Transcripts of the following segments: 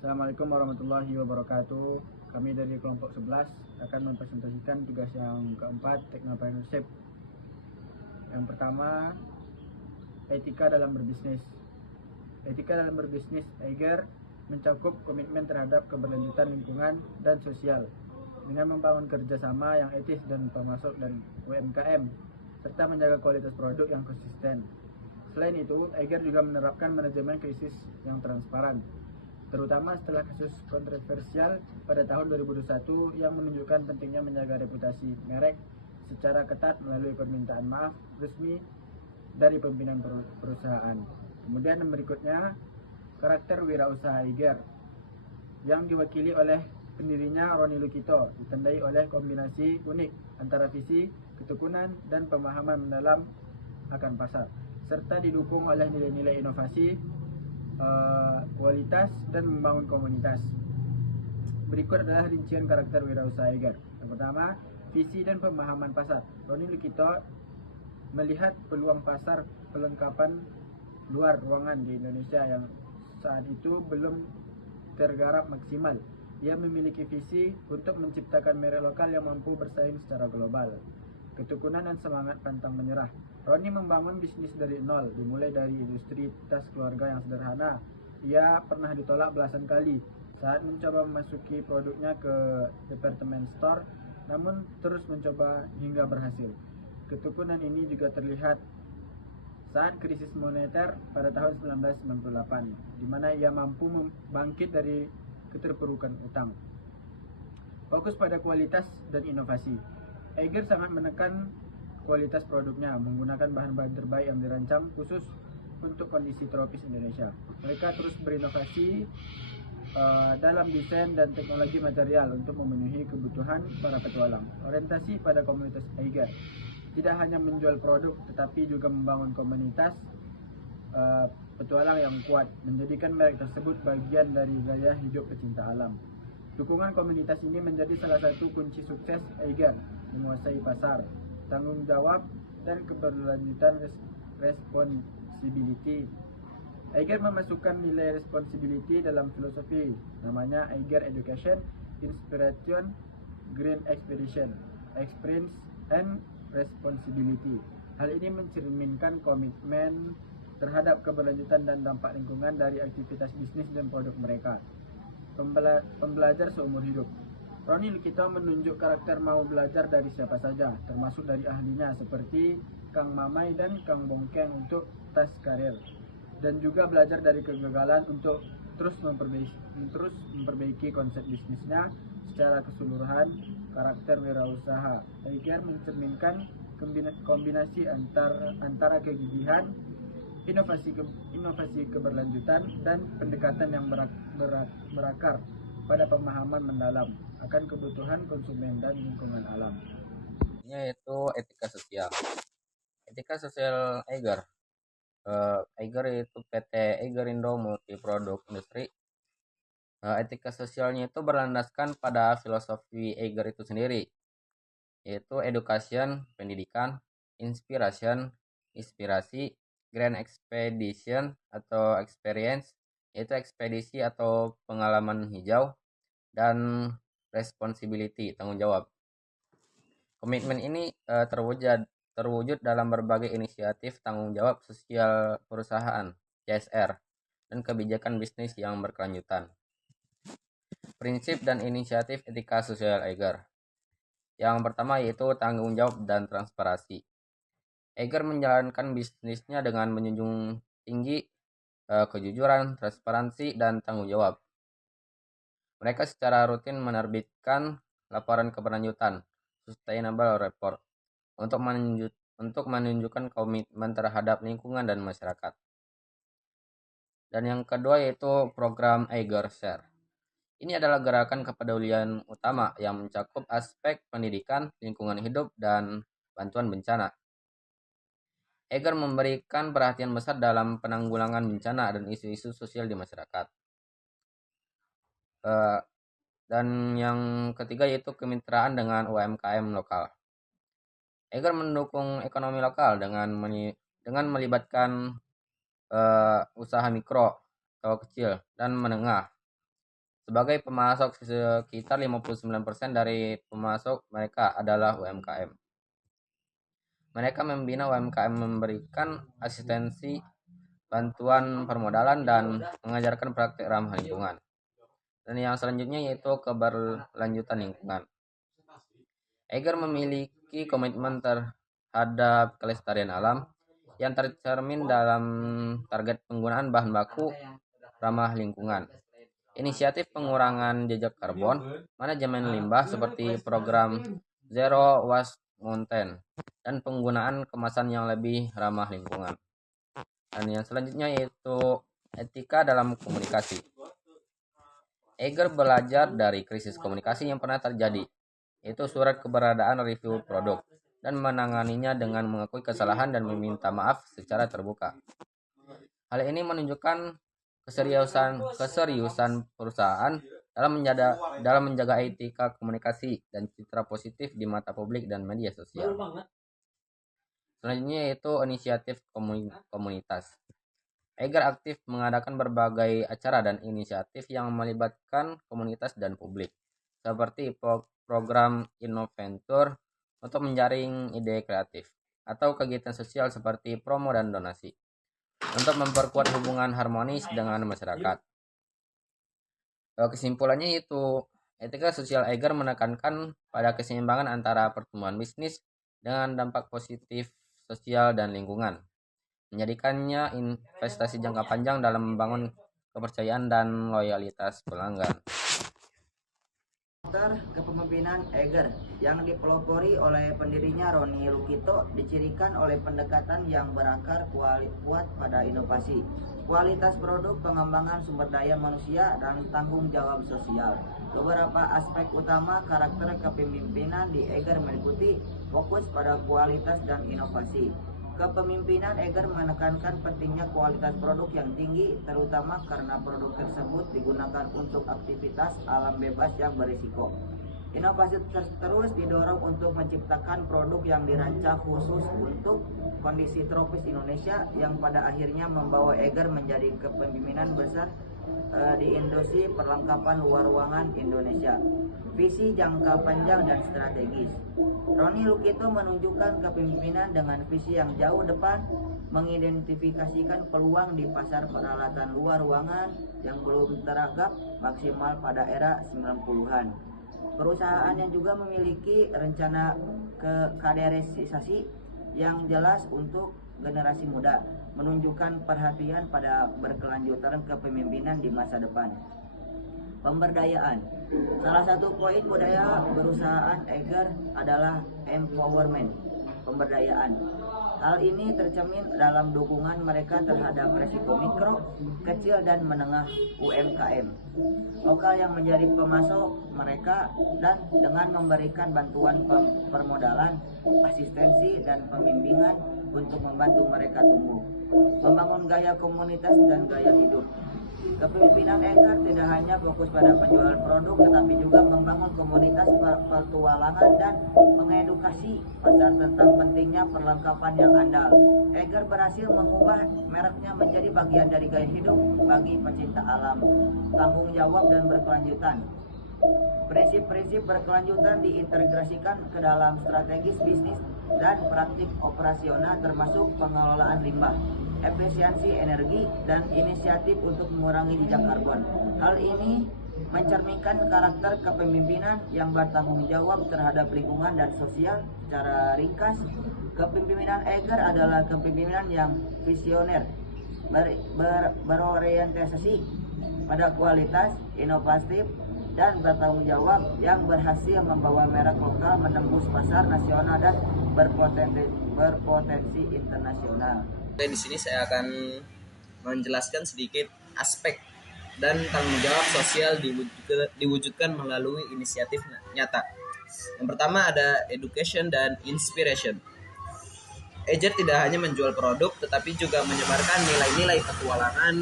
Assalamualaikum warahmatullahi wabarakatuh. Kami dari kelompok 11 akan mempresentasikan tugas yang keempat, Technopreneurship. Yang pertama, etika dalam berbisnis. Etika dalam berbisnis Eiger mencakup komitmen terhadap keberlanjutan lingkungan dan sosial dengan membangun kerjasama yang etis dan termasuk dan UMKM serta menjaga kualitas produk yang konsisten. Selain itu, Eiger juga menerapkan manajemen krisis yang transparan, terutama setelah kasus kontroversial pada tahun 2021 yang menunjukkan pentingnya menjaga reputasi merek secara ketat melalui permintaan maaf resmi dari pimpinan perusahaan. Kemudian yang berikutnya, karakter wirausaha Eiger yang diwakili oleh pendirinya Roni Lukito, ditandai oleh kombinasi unik antara visi, ketekunan, dan pemahaman mendalam akan pasar, serta didukung oleh nilai-nilai inovasi, kualitas, dan membangun komunitas. Berikut adalah rincian karakter wirausaha Eiger. Yang pertama, visi dan pemahaman pasar. Roni Lukito melihat peluang pasar pelengkapan luar ruangan di Indonesia yang saat itu belum tergarap maksimal. Ia memiliki visi untuk menciptakan merek lokal yang mampu bersaing secara global. Ketekunan dan semangat pantang menyerah. Roni membangun bisnis dari nol, dimulai dari industri tas keluarga yang sederhana. Ia pernah ditolak belasan kali saat mencoba memasuki produknya ke department store, namun terus mencoba hingga berhasil. Ketekunan ini juga terlihat saat krisis moneter pada tahun 1998, di mana ia mampu bangkit dari keterpurukan utang. Fokus pada kualitas dan inovasi. Eiger sangat menekan kualitas produknya menggunakan bahan-bahan terbaik yang dirancang khusus untuk kondisi tropis Indonesia. Mereka terus berinovasi dalam desain dan teknologi material untuk memenuhi kebutuhan para petualang. Orientasi pada komunitas Eiger tidak hanya menjual produk tetapi juga membangun komunitas petualang yang kuat, menjadikan merek tersebut bagian dari gaya hidup pecinta alam. Dukungan komunitas ini menjadi salah satu kunci sukses Eiger menguasai pasar, tanggung jawab, dan keberlanjutan responsibility. Eiger memasukkan nilai responsibility dalam filosofi, namanya Eiger Education, Inspiration, Green Expedition, Experience, and Responsibility. Hal ini mencerminkan komitmen terhadap keberlanjutan dan dampak lingkungan dari aktivitas bisnis dan produk mereka. Pembelajar seumur hidup. Roni Lukito menunjuk karakter mau belajar dari siapa saja, termasuk dari ahlinya seperti Kang Mamai dan Kang Bongkeng untuk tas karir, dan juga belajar dari kegagalan untuk terus memperbaiki konsep bisnisnya secara keseluruhan. Karakter wirausaha Eiger mencerminkan kombinasi antara kegigihan, inovasi keberlanjutan, dan pendekatan yang berakar pada pemahaman mendalam akan kebutuhan konsumen dan lingkungan alam. Yaitu etika sosial. Etika sosial Eiger. Eiger itu PT Eiger Indo Multiproduk Industri. Etika sosialnya itu berlandaskan pada filosofi Eiger itu sendiri, yaitu education, pendidikan, inspiration, inspirasi, grand expedition atau experience, yaitu ekspedisi atau pengalaman hijau, dan responsibility, tanggung jawab. Komitmen ini terwujud dalam berbagai inisiatif tanggung jawab sosial perusahaan (CSR) dan kebijakan bisnis yang berkelanjutan. Prinsip dan inisiatif etika sosial Eiger. Yang pertama yaitu tanggung jawab dan transparansi. Eiger menjalankan bisnisnya dengan menjunjung tinggi kejujuran, transparansi, dan tanggung jawab. Mereka secara rutin menerbitkan laporan keberlanjutan (Sustainable Report) untuk menunjukkan komitmen terhadap lingkungan dan masyarakat. Dan yang kedua yaitu program Eiger Share. Ini adalah gerakan kepedulian utama yang mencakup aspek pendidikan, lingkungan hidup, dan bantuan bencana. Eiger memberikan perhatian besar dalam penanggulangan bencana dan isu-isu sosial di masyarakat. Dan yang ketiga yaitu kemitraan dengan UMKM lokal. Eiger mendukung ekonomi lokal dengan melibatkan usaha mikro atau kecil dan menengah Sebagai pemasok, sekitar 59% dari pemasok mereka adalah UMKM. Mereka membina UMKM, memberikan asistensi, bantuan permodalan, dan mengajarkan praktik ramah lingkungan. Dan yang selanjutnya yaitu keberlanjutan lingkungan. Eiger memiliki komitmen terhadap kelestarian alam yang tercermin dalam target penggunaan bahan baku ramah lingkungan, inisiatif pengurangan jejak karbon, manajemen limbah seperti program Zero Waste Mountain, dan penggunaan kemasan yang lebih ramah lingkungan. Dan yang selanjutnya yaitu etika dalam komunikasi. Eiger belajar dari krisis komunikasi yang pernah terjadi, yaitu surat keberadaan review produk, dan menanganinya dengan mengakui kesalahan dan meminta maaf secara terbuka. Hal ini menunjukkan keseriusan perusahaan dalam menjaga etika komunikasi dan citra positif di mata publik dan media sosial. Selanjutnya yaitu inisiatif komunitas. Eiger aktif mengadakan berbagai acara dan inisiatif yang melibatkan komunitas dan publik, seperti program Innoventur untuk menjaring ide kreatif, atau kegiatan sosial seperti promo dan donasi, untuk memperkuat hubungan harmonis dengan masyarakat. Kesimpulannya yaitu etika sosial Eiger menekankan pada keseimbangan antara pertumbuhan bisnis dengan dampak positif sosial dan lingkungan, menjadikannya investasi jangka panjang dalam membangun kepercayaan dan loyalitas pelanggan. Kepemimpinan Eiger yang dipelopori oleh pendirinya Roni Lukito dicirikan oleh pendekatan yang berakar kuat pada inovasi, kualitas produk, pengembangan sumber daya manusia, dan tanggung jawab sosial. Beberapa aspek utama karakter kepemimpinan di Eiger meliputi fokus pada kualitas dan inovasi. Kepemimpinan Eiger menekankan pentingnya kualitas produk yang tinggi, terutama karena produk tersebut digunakan untuk aktivitas alam bebas yang berisiko. Inovasi terus didorong untuk menciptakan produk yang dirancang khusus untuk kondisi tropis Indonesia, yang pada akhirnya membawa Eiger menjadi kepemimpinan besar di industri perlengkapan luar ruangan Indonesia. Visi jangka panjang dan strategis. Roni Lukito menunjukkan kepemimpinan dengan visi yang jauh depan, mengidentifikasikan peluang di pasar peralatan luar ruangan yang belum teragap maksimal pada era 90-an. Perusahaan yang juga memiliki rencana kaderisasi yang jelas untuk generasi muda, menunjukkan perhatian pada berkelanjutan kepemimpinan di masa depan. Pemberdayaan. Salah satu poin budaya perusahaan Eiger adalah empowerment, pemberdayaan. Hal ini tercermin dalam dukungan mereka terhadap risiko mikro, kecil, dan menengah UMKM lokal yang menjadi pemasok mereka, dan dengan memberikan bantuan permodalan, asistensi, dan pembimbingan untuk membantu mereka tumbuh, membangun gaya komunitas dan gaya hidup. Kepemimpinan Eiger tidak hanya fokus pada penjualan produk, tetapi juga membangun komunitas petualangan dan mengedukasi pasar tentang pentingnya perlengkapan yang andal. Eiger berhasil mengubah mereknya menjadi bagian dari gaya hidup bagi pecinta alam, tanggung jawab, dan berkelanjutan. Prinsip-prinsip berkelanjutan diintegrasikan ke dalam strategis bisnis dan praktik operasional, termasuk pengelolaan limbah, efisiensi energi, dan inisiatif untuk mengurangi jejak karbon. Hal ini mencerminkan karakter kepemimpinan yang bertanggung jawab terhadap lingkungan dan sosial. Secara ringkas, kepemimpinan Eiger adalah kepemimpinan yang visioner, berorientasi pada kualitas, inovatif, dan bertanggung jawab, yang berhasil membawa merek lokal menembus pasar nasional dan berpotensi internasional. Di sini saya akan menjelaskan sedikit aspek dan tanggung jawab sosial diwujudkan melalui inisiatif nyata. Yang pertama ada education dan inspiration. Eiger tidak hanya menjual produk, tetapi juga menyebarkan nilai-nilai petualangan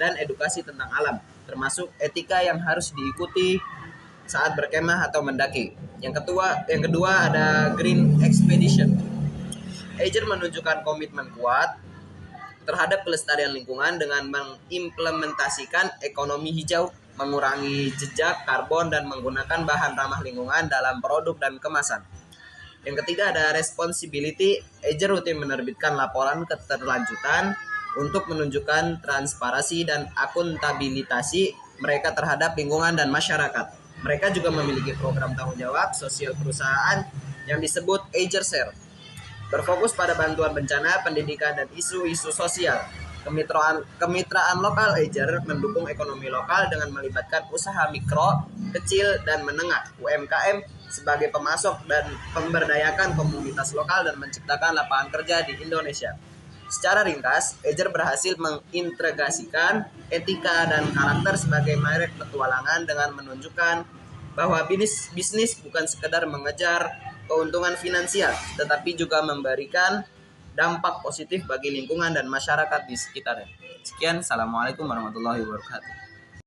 dan edukasi tentang alam, termasuk etika yang harus diikuti saat berkemah atau mendaki. Yang kedua ada green expedition. Eiger menunjukkan komitmen kuat terhadap kelestarian lingkungan dengan mengimplementasikan ekonomi hijau mengurangi jejak karbon, dan menggunakan bahan ramah lingkungan dalam produk dan kemasan. Yang ketiga ada responsibility. Ager rutin menerbitkan laporan keterlanjutan untuk menunjukkan transparansi dan akuntabilitasi mereka terhadap lingkungan dan masyarakat. Mereka juga memiliki program tanggung jawab sosial perusahaan yang disebut Ager Share, berfokus pada bantuan bencana, pendidikan, dan isu-isu sosial. Kemitraan lokal Ager mendukung ekonomi lokal dengan melibatkan usaha mikro, kecil, dan menengah (UMKM) sebagai pemasok dan memberdayakan komunitas lokal dan menciptakan lapangan kerja di Indonesia. Secara ringkas, Ager berhasil mengintegrasikan etika dan karakter sebagai merek petualangan dengan menunjukkan bahwa bisnis bukan sekedar mengejar keuntungan finansial, tetapi juga memberikan dampak positif bagi lingkungan dan masyarakat di sekitarnya. Sekian, Assalamualaikum warahmatullahi wabarakatuh.